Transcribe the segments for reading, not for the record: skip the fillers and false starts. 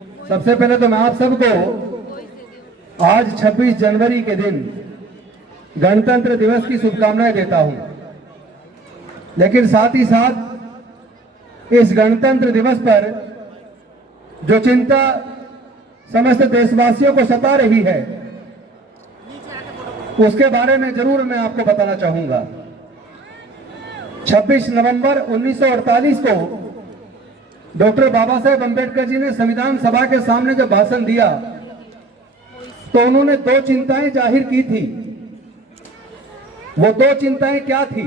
सबसे पहले तो मैं आप सबको आज 26 जनवरी के दिन गणतंत्र दिवस की शुभकामनाएं देता हूं। लेकिन साथ ही साथ इस गणतंत्र दिवस पर जो चिंता समस्त देशवासियों को सता रही है उसके बारे में जरूर मैं आपको बताना चाहूंगा। 26 नवंबर 1948 को डॉक्टर बाबा साहेब अंबेडकर जी ने संविधान सभा के सामने जब भाषण दिया तो उन्होंने दो चिंताएं जाहिर की थी। वो दो चिंताएं क्या थी?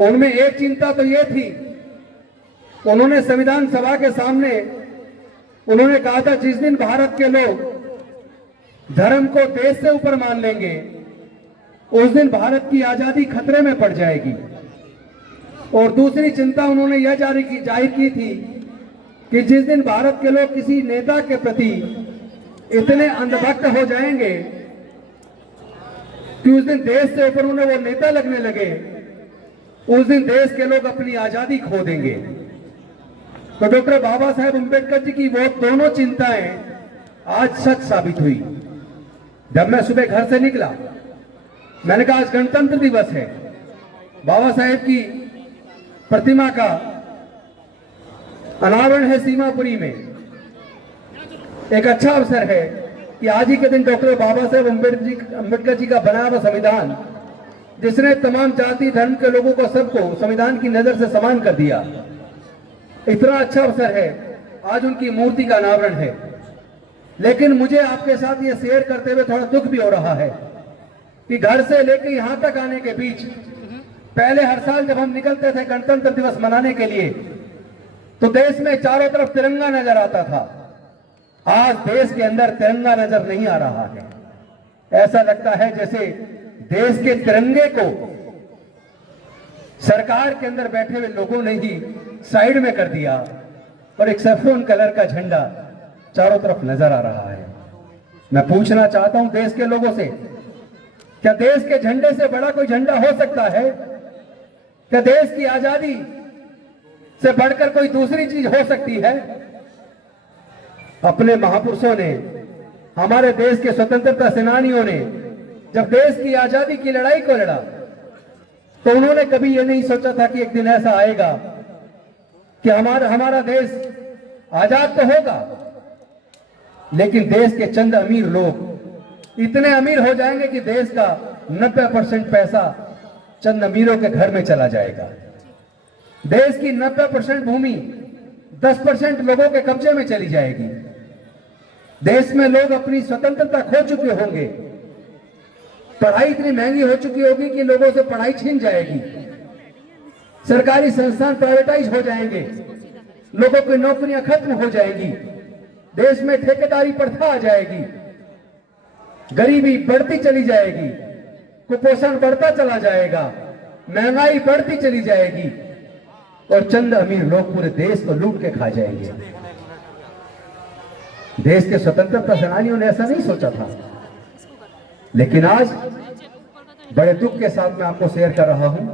उनमें एक चिंता तो ये थी, उन्होंने संविधान सभा के सामने उन्होंने कहा था जिस दिन भारत के लोग धर्म को देश से ऊपर मान लेंगे उस दिन भारत की आजादी खतरे में पड़ जाएगी। और दूसरी चिंता उन्होंने यह जाहिर की थी कि जिस दिन भारत के लोग किसी नेता के प्रति इतने अंधभक्त हो जाएंगे कि उस दिन देश से ऊपर उन्हें वो नेता लगने लगे, उस दिन देश के लोग अपनी आजादी खो देंगे। तो डॉक्टर बाबा साहेब अंबेडकर जी की वो दोनों चिंताएं आज सच साबित हुई। जब मैं सुबह घर से निकला मैंने कहा आज गणतंत्र दिवस है, बाबा साहेब की प्रतिमा का अनावरण है सीमापुरी में। एक अच्छा अवसर है कि आज ही के दिन डॉक्टर बाबा साहेब अंबेडकर जी का बनाया हुआ संविधान, जिसने तमाम जाति धर्म के लोगों को सबको संविधान की नजर से समान कर दिया, इतना अच्छा अवसर है आज उनकी मूर्ति का अनावरण है। लेकिन मुझे आपके साथ ये शेयर करते हुए थोड़ा दुख भी हो रहा है कि घर से लेकर यहां तक आने के बीच पहले हर साल जब हम निकलते थे गणतंत्र दिवस मनाने के लिए तो देश में चारों तरफ तिरंगा नजर आता था। आज देश के अंदर तिरंगा नजर नहीं आ रहा है। ऐसा लगता है जैसे देश के तिरंगे को सरकार के अंदर बैठे हुए लोगों ने ही साइड में कर दिया और एक सैफ्रॉन कलर का झंडा चारों तरफ नजर आ रहा है। मैं पूछना चाहता हूं देश के लोगों से, क्या देश के झंडे से बड़ा कोई झंडा हो सकता है? क्या देश की आजादी से बढ़कर कोई दूसरी चीज हो सकती है? अपने महापुरुषों ने, हमारे देश के स्वतंत्रता सेनानियों ने जब देश की आजादी की लड़ाई को लड़ा तो उन्होंने कभी यह नहीं सोचा था कि एक दिन ऐसा आएगा कि हमारा देश आजाद तो होगा लेकिन देश के चंद अमीर लोग इतने अमीर हो जाएंगे कि देश का 90% पैसा चंद अमीरों के घर में चला जाएगा। देश की 90% भूमि 10% लोगों के कब्जे में चली जाएगी। देश में लोग अपनी स्वतंत्रता खो चुके होंगे। पढ़ाई इतनी महंगी हो चुकी होगी कि लोगों से पढ़ाई छीन जाएगी। सरकारी संस्थान प्राइवेटाइज हो जाएंगे, लोगों की नौकरियां खत्म हो जाएंगी, देश में ठेकेदारी प्रथा आ जाएगी, गरीबी बढ़ती चली जाएगी, कुपोषण बढ़ता चला जाएगा, महंगाई बढ़ती चली जाएगी और चंद अमीर लोग पूरे देश को लूट के खा जाएंगे। देश के स्वतंत्रता सेनानियों ने ऐसा नहीं सोचा था, लेकिन आज बड़े दुख के साथ मैं आपको शेयर कर रहा हूं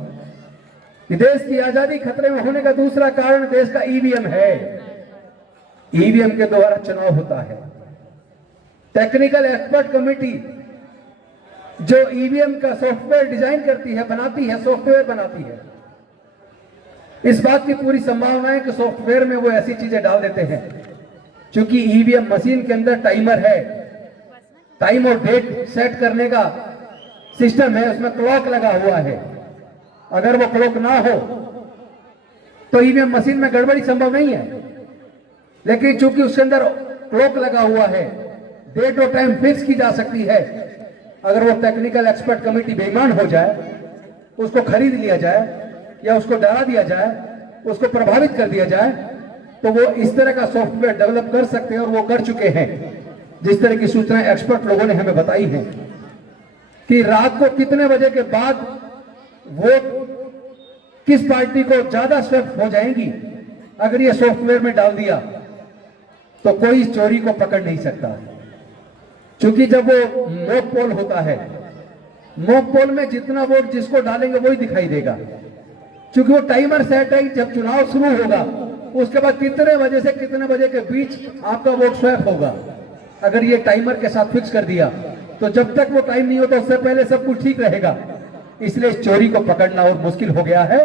कि देश की आजादी खतरे में होने का दूसरा कारण देश का ईवीएम है। ईवीएम के द्वारा चुनाव होता है। टेक्निकल एक्सपर्ट कमेटी जो ईवीएम का सॉफ्टवेयर डिजाइन करती है, बनाती है, सॉफ्टवेयर बनाती है, इस बात की पूरी संभावना है कि सॉफ्टवेयर में वो ऐसी चीजें डाल देते हैं, क्योंकि ईवीएम मशीन के अंदर टाइमर है, टाइम और डेट सेट करने का सिस्टम है, उसमें क्लॉक लगा हुआ है। अगर वो क्लॉक ना हो तो ईवीएम मशीन में गड़बड़ी संभव नहीं है, लेकिन चूंकि उसके अंदर क्लॉक लगा हुआ है, डेट और टाइम फिक्स की जा सकती है। अगर वो टेक्निकल एक्सपर्ट कमेटी बेईमान हो जाए, उसको खरीद लिया जाए या उसको डरा दिया जाए, उसको प्रभावित कर दिया जाए, तो वो इस तरह का सॉफ्टवेयर डेवलप कर सकते हैं और वो कर चुके हैं। जिस तरह की सूचनाएं एक्सपर्ट लोगों ने हमें बताई हैं कि रात को कितने बजे के बाद वोट किस पार्टी को ज्यादा स्वेप्ट हो जाएंगी, अगर ये सॉफ्टवेयर में डाल दिया तो कोई चोरी को पकड़ नहीं सकता। क्योंकि जब वो मॉक पोल होता है, मॉक पोल में जितना वोट जिसको डालेंगे वही दिखाई देगा, क्योंकि वो टाइमर सेट है। जब चुनाव शुरू होगा उसके बाद कितने बजे से कितने बजे के बीच आपका वोट स्वैप होगा। अगर ये टाइमर के साथ फिक्स कर दिया तो जब तक वो टाइम नहीं होता उससे पहले सब कुछ ठीक रहेगा। इसलिए इस चोरी को पकड़ना और मुश्किल हो गया है,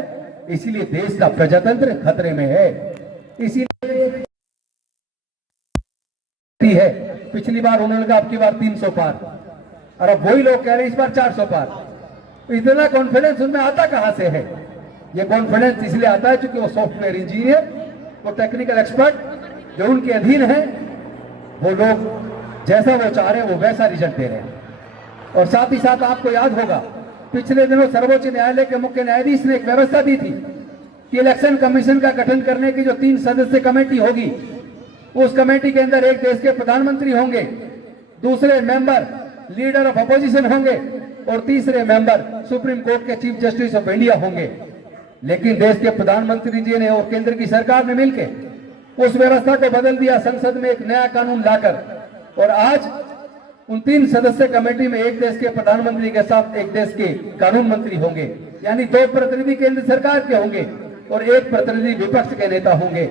इसीलिए देश का प्रजातंत्र खतरे में है। इसीलिए है पिछली बार उन्होंने कहा अब की बार 300 पार, और अब वही लोग कह रहे हैं इस बार 400 पार। इतना कॉन्फिडेंस उनमें आता कहां से है? ये कॉन्फिडेंस इसलिए आता है क्योंकि वो सॉफ्टवेयर इंजीनियर, वो टेक्निकल एक्सपर्ट जो उनके अधीन है, वो लोग जैसा वो चाह रहे हैं वो वैसा रिजल्ट दे रहे हैं। और साथ ही साथ आपको याद होगा पिछले दिनों सर्वोच्च न्यायालय के मुख्य न्यायाधीश ने एक व्यवस्था दी थी कि इलेक्शन कमीशन का गठन करने की जो 3 सदस्य कमेटी होगी, उस कमेटी के अंदर एक देश के प्रधानमंत्री होंगे, दूसरे मेंबर लीडर ऑफ अपोजिशन होंगे और तीसरे मेंबर सुप्रीम कोर्ट के चीफ जस्टिस ऑफ इंडिया होंगे। लेकिन देश के प्रधानमंत्री जी ने और केंद्र की सरकार ने मिलकर उस व्यवस्था को बदल दिया, संसद में एक नया कानून लाकर, और आज उन 3 सदस्य कमेटी में एक देश के प्रधानमंत्री के साथ एक देश के कानून मंत्री होंगे, यानी 2 प्रतिनिधि केंद्र सरकार के होंगे और 1 प्रतिनिधि विपक्ष के नेता होंगे।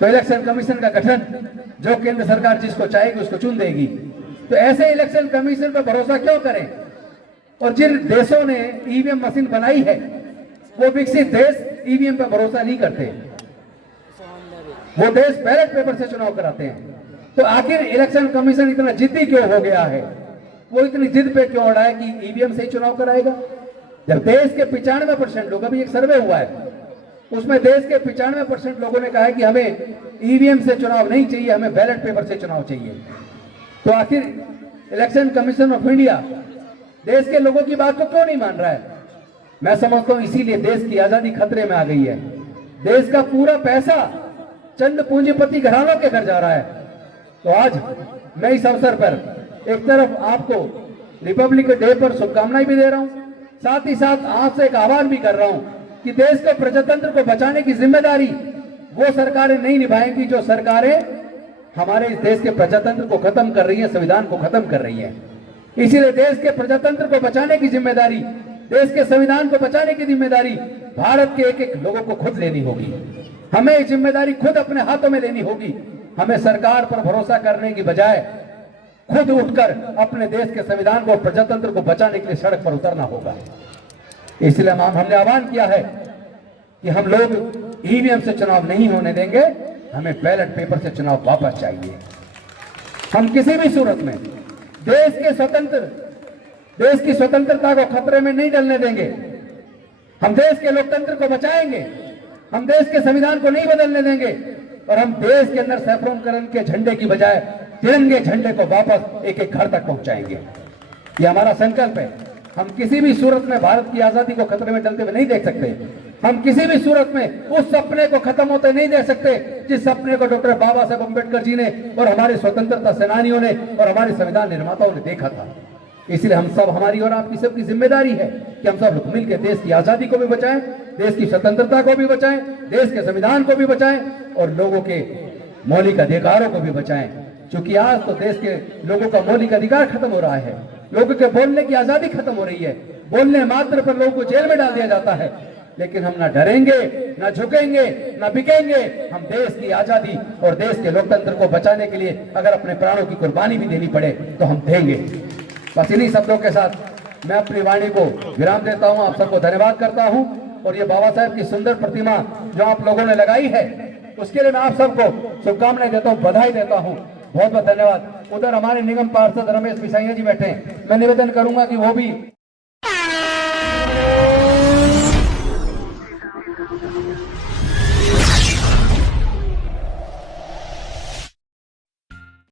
तो इलेक्शन कमीशन का गठन जो केंद्र सरकार जिसको चाहेगी उसको चुन देगी। तो ऐसे इलेक्शन कमीशन पर भरोसा क्यों करें? और जिन देशों ने ईवीएम मशीन बनाई है वो विकसित देश ईवीएम पर भरोसा नहीं करते, वो देश बैलेट पेपर से चुनाव कराते हैं। तो आखिर इलेक्शन कमीशन इतना जिद्दी क्यों हो गया है? वो इतनी जिद पे क्यों अड़ा है कि ईवीएम से ही चुनाव कराएगा? जब देश के 95% लोग, अभी एक सर्वे हुआ है उसमें देश के 95% लोगों ने कहा है कि हमें ईवीएम से चुनाव नहीं चाहिए, हमें बैलेट पेपर से चुनाव चाहिए। तो आखिर इलेक्शन कमीशन ऑफ इंडिया देश के लोगों की बात को क्यों नहीं मान रहा है? मैं समझता हूं इसीलिए देश की आजादी खतरे में आ गई है। देश का पूरा पैसा चंद पूंजीपति घरानों के घर जा रहा है। तो आज मैं इस अवसर पर एक तरफ आपको रिपब्लिक डे पर शुभकामनाएं भी दे रहा हूं, साथ ही साथ आपसे एक आह्वान भी कर रहा हूं कि देश के प्रजातंत्र को बचाने की जिम्मेदारी वो सरकारें नहीं निभाएंगी जो सरकारें हमारे इस देश के प्रजातंत्र को खत्म कर रही है, संविधान को खत्म कर रही है। इसीलिए देश के प्रजातंत्र को बचाने की जिम्मेदारी, देश के संविधान को बचाने की जिम्मेदारी भारत के एक एक लोगों को खुद लेनी होगी। हमें ये जिम्मेदारी खुद अपने हाथों में लेनी होगी। हमें सरकार पर भरोसा करने की बजाय खुद उठकर अपने देश के संविधान को, प्रजातंत्र को बचाने के लिए सड़क पर उतरना होगा। इसलिए हमने आह्वान किया है कि हम लोग ईवीएम से चुनाव नहीं होने देंगे, हमें बैलेट पेपर से चुनाव वापस चाहिए। हम किसी भी सूरत में देश की स्वतंत्रता को खतरे में नहीं डलने देंगे। हम देश के लोकतंत्र को बचाएंगे, हम देश के संविधान को नहीं बदलने देंगे, और हम देश के अंदर सैफरन कलर के झंडे की बजाय तिरंगे झंडे को वापस एक एक घर तक पहुंचाएंगे। ये हमारा संकल्प है। हम किसी भी सूरत में भारत की आजादी को खतरे में डलते हुए नहीं देख सकते। हम किसी भी सूरत में उस सपने को खत्म होते नहीं देख सकते जिस सपने को डॉक्टर बाबा साहेब अम्बेडकर जी ने और हमारे स्वतंत्रता सेनानियों ने और हमारे संविधान निर्माताओं ने देखा था। इसलिए हम सब, हमारी और आपकी सबकी जिम्मेदारी है कि हम सब लोग मिलकर देश की आजादी को भी बचाएं, देश की स्वतंत्रता को भी बचाएं, देश के संविधान को भी बचाएं और लोगों के मौलिक अधिकारों को भी बचाएं। क्योंकि आज तो देश के लोगों का मौलिक अधिकार खत्म हो रहा है, लोगों के बोलने की आजादी खत्म हो रही है, बोलने मात्र पर लोगों को जेल में डाल दिया जाता है। लेकिन हम ना डरेंगे, ना झुकेंगे, ना बिकेंगे। हम देश की आजादी और देश के लोकतंत्र को बचाने के लिए अगर अपने प्राणों की कुर्बानी भी देनी पड़े तो हम देंगे। बस इन्हीं शब्दों के साथ मैं अपनी वाणी को विराम देता हूं। आप सबको धन्यवाद करता हूं। और ये बाबा साहेब की सुंदर प्रतिमा जो आप लोगों ने लगाई है उसके लिए मैं आप सबको शुभकामनाएं देता हूं, बधाई देता हूं। बहुत बहुत धन्यवाद। उधर हमारे निगम पार्षद रमेश बिसाइया जी बैठे हैं, मैं निवेदन करूंगा कि वो भी